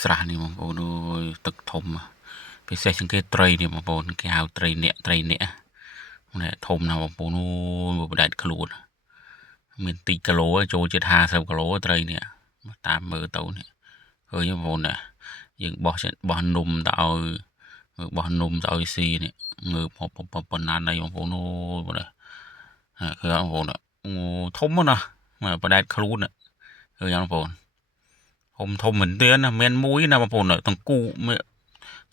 ស្រះនេះបងប្អូនអើយទឹកធំពិសេសជាងគេត្រីនេះបងប្អូនគេហៅត្រីអ្នកនេះធំណាស់បងប្អូនអូយបដែតខ្លួនមានទីគីឡូចូលជិត50គីឡូត្រីនេះតាមមើលទៅនេះឃើញបងប្អូនយើងបោះនំទៅឲ្យបោះនំទៅឲ្យស៊ីនេះងើបប៉ុណ្ណាណៃបងប្អូនអូយបងឃើញបងប្អូនអូធំណាស់បដែតខ្លួនឃើញបងប្អូនធំមែនទែនណាមានមួយណាបងប្អូនទាំងគូ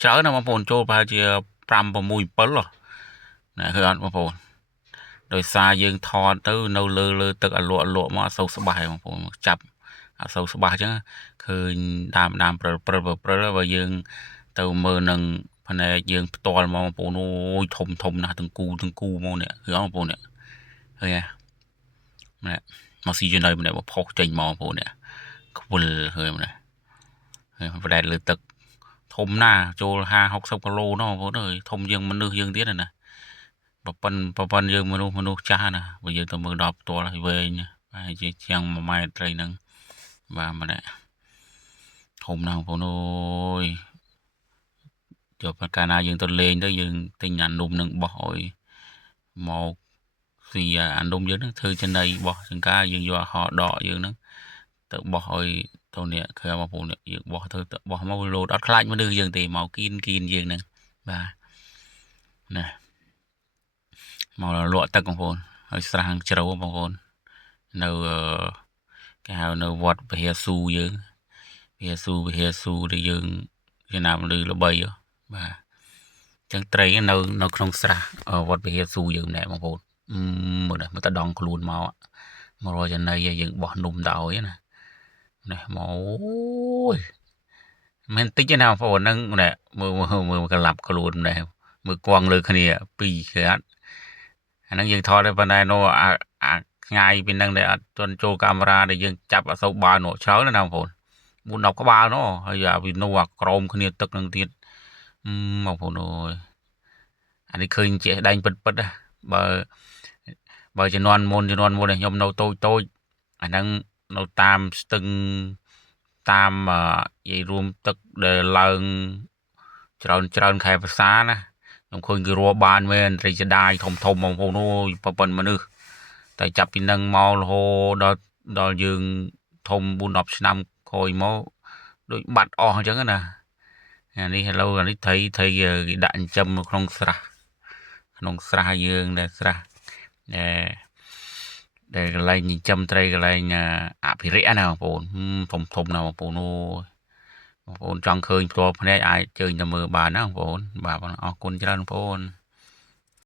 ច្រើនណាបងប្អូនចូលប្រហែលជា5 6 7ណាឃើញអត់បងប្អូនដោយសារយើងថតទៅនៅលើទឹកអាលក់មកអត់សូវស្បាស់បងប្អូនចាប់អត់សូវស្បាស់អញ្ចឹងឃើញដើមព្រិលបើយើងទៅមើលនឹងផ្នែកយើងផ្ទាល់មកបងប្អូនអូយធំណាស់ទាំងគូមកនេះឃើញបងប្អូននេះឃើញណាមកស៊ីចំណៃម្នាក់មកផុសចេញមកបងប្អូននេះខ្វិលឃើញណាប្រដែតលើទឹកធំណាស់ចូល50-60គីឡូណោះបងប្អូនអើយធំជាងមនុស្សយើងទៀតណាប៉ិនយើងមនុស្សចាស់ណាបើយើងទៅមើលដល់ផ្ទាល់ហើយវែងហើយជាង1ម៉ែត្រត្រីហ្នឹងបាទម្នាក់ធំណាស់បងប្អូនអើយចូលកាលណាយើងទៅលេងទៅយើងទិញអានំនឹងបោះឲ្យមកស៊ីអានំយើងហ្នឹងធ្វើចំណីបោះចង្ការយើងយកហោដកយើងហ្នឹងទៅបោះឲ្យទៅនេះឃើញបងប្អូនយើងបោះទៅបោះមកលោតអត់ខ្លាចមនុស្សយើងទេមកគៀនយើងហ្នឹងបាទណាមកលក់ទឹកបងប្អូនហើយស្រះជ្រៅបងប្អូននៅគេហៅនៅវត្តពហិស៊ូយើងពហិស៊ូដែលយើងចំណាំឮល្បីបាទចឹងត្រីនៅក្នុងស្រះវត្តពហិស៊ូយើងម្នាក់បងប្អូនមើលតែដងខ្លួនមករកចំណីយើងបោះនំទៅឲ្យណាមកអូយមិនតិចទេណាបងប្អូនហ្នឹងមើលកលាប់ខ្លួនដែរមើលគង់លើគ្នា2គ្រាត់អាហ្នឹងយើងថតដែរប៉ុន្តែនោះអាឆ្ងាយពីហ្នឹងដែលអត់ទាន់ចូលកាមេរ៉ាដែលយើងចាប់អត់សូវបាននោះច្រើនណាបងប្អូន4-10ក្បាលនោះហើយអាវីណូអាក្រោមគ្នាទឹកហ្នឹងទៀតបងប្អូនអើយអានេះឃើញជាដែងពិតបើជំនាន់មុនខ្ញុំនៅតូចអាហ្នឹងនៅតាមស្ទឹងតាមនិយាយរួមទឹកដែលឡើងច្រើនខែភាសាណាខ្ញុំឃើញគេរស់បានមែនត្រីចដាយធំបងប្អូនអូយប៉ុនមនុស្សតែចាប់ពីនឹងមករហូតដល់យើងធំ 4-10 ឆ្នាំក្រោយមកដូចបាត់អស់អញ្ចឹងណាអានេះឥឡូវអានេះត្រីគេដាក់ចិញ្ចឹមនៅក្នុងស្រះយើងដែលស្រះដែលកន្លែងចិញ្ចឹមត្រីកន្លែងអភិរក្សណាបងប្អូនធំណាបងប្អូនអូយបងប្អូនចង់ឃើញផ្ទាល់ភ្នែកអាចជើញទៅមើលបានណាបងប្អូនបាទអរគុណច្រើនបងប្អូន